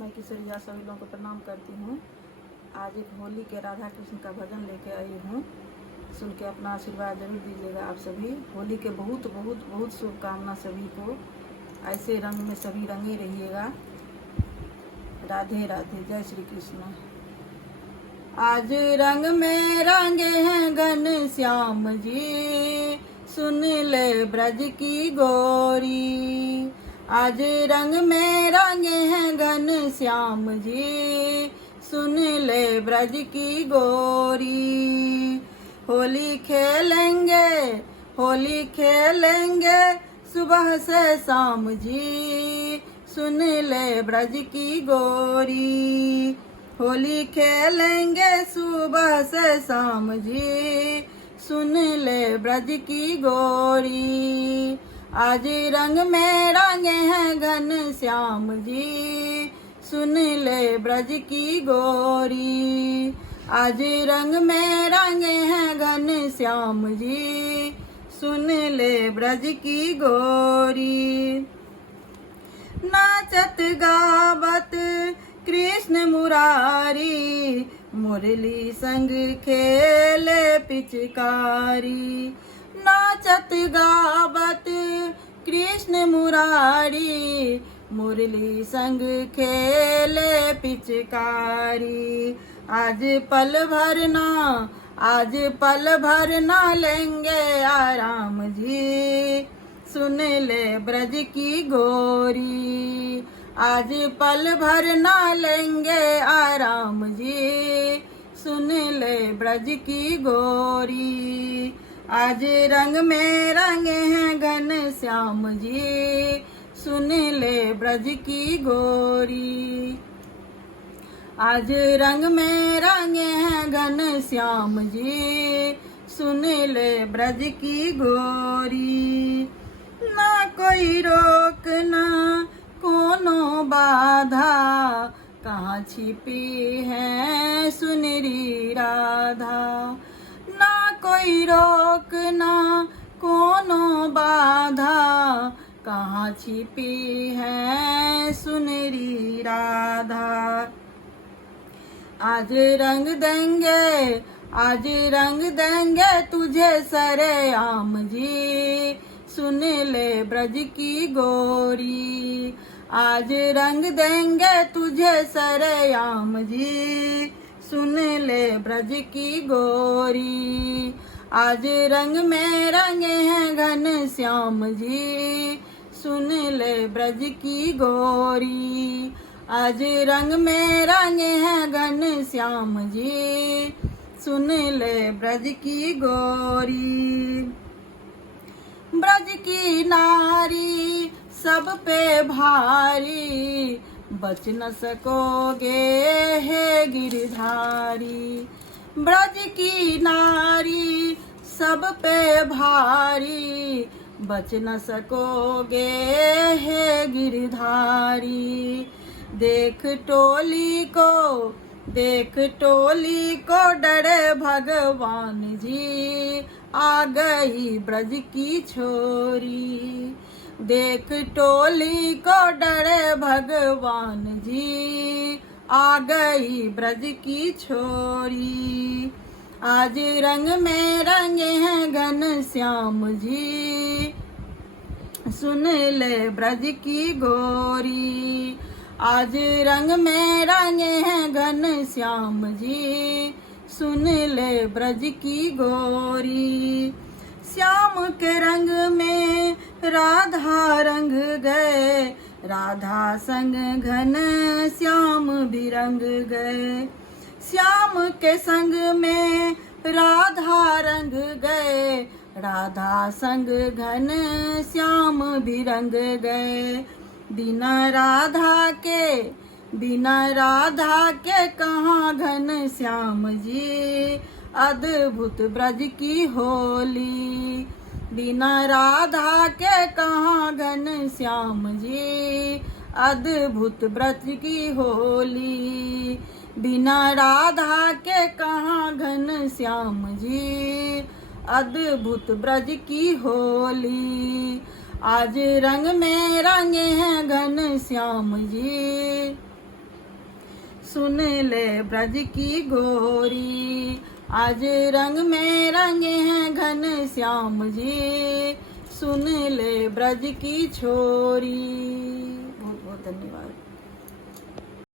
मैं किशोरिया सभी लोगों को प्रणाम करती हूँ। आज एक होली के राधा कृष्ण का भजन लेके आई हूँ। सुन के अपना आशीर्वाद जरूर दीजिएगा आप सभी। होली के बहुत बहुत बहुत शुभकामना सभी को। ऐसे रंग में सभी रंगे रहिएगा। राधे राधे, जय श्री कृष्ण। आज रंग में रंगे हैं घन श्याम जी, सुन ले ब्रज की गोरी। आज रंग में रंगे हैं घन श्याम जी, सुन ले ब्रज की गोरी। होली खेलेंगे, होली खेलेंगे सुबह से शाम जी, सुन ले ब्रज की गोरी। होली खेलेंगे सुबह से शाम जी, सुन ले ब्रज की गोरी। आज रंग में रंगे हैं घन श्याम जी, सुन ले ब्रज की गोरी। आज रंग में रंगे हैं घन श्याम जी, सुन ले ब्रज की गोरी। नाचत गावत कृष्ण मुरारी, मुरली संग खेले पिचकारी। नाचत गावत कृष्ण मुरारी, मुरली संग खेले पिचकारी। आज पल भरना, आज पल भरना लेंगे आराम जी, सुन ले ब्रज की गोरी। आज पल भर ना लेंगे आराम जी, सुन ले ब्रज की गोरी। आज रंग में रंगे हैं घन श्याम जी, सुन ले ब्रज की गोरी। आज रंग में रंगे हैं घन श्याम जी, सुन ले ब्रज की गोरी। ना कोई रोक ना कोनो बाधा, कहाँ छिपी है सुनरी राधा। ना कोई रोक ना कोनो बाधा, कहाँ छिपी है सुनरी राधा। आज रंग देंगे, आज रंग देंगे तुझे सरेआम जी, सुन ले ब्रज की गोरी। आज रंग देंगे तुझे सरेआम जी, सुन ले ब्रज की गोरी। आज रंग में रंगे हैं घन श्याम जी, सुन ले ब्रज की गोरी। आज रंग में रंगे हैं घन श्याम जी, सुन ले ब्रज की गोरी। ब्रज की नारी सब पे भारी, बच न सकोगे हे गिरधारी। ब्रज की नारी सब पे भारी, बच न सकोगे हे गिरधारी। देख टोली को, देख टोली को डरे भगवान जी, आ गई ब्रज की छोरी। देख टोली को डरे भगवान जी, आ गई ब्रज की छोरी। आज रंग में रंगे हैं घन श्याम जी, सुन ले ब्रज की गोरी। आज रंग में रंगे हैं घन श्याम जी, सुन ले ब्रज की गोरी। श्याम के रंग में राधा रंग गए, राधा संग घन श्याम भी रंग गए। श्याम के संग में राधा रंग गए, राधा संग घन श्याम भी रंग गए। बिना राधा के, बिना राधा के कहाँ घन श्याम जी, अद्भुत ब्रज की होली। बिना राधा के कहाँ घन श्याम जी, अद्भुत ब्रज की होली। बिना राधा के कहाँ घन श्याम जी, अद्भुत ब्रज की होली। आज रंग में रंगे हैं घन श्याम जी, सुन ले ब्रज की गोरी, आज रंग में रंगे हैं घन श्याम जी, सुन ले ब्रज की छोरी। बहुत बहुत धन्यवाद।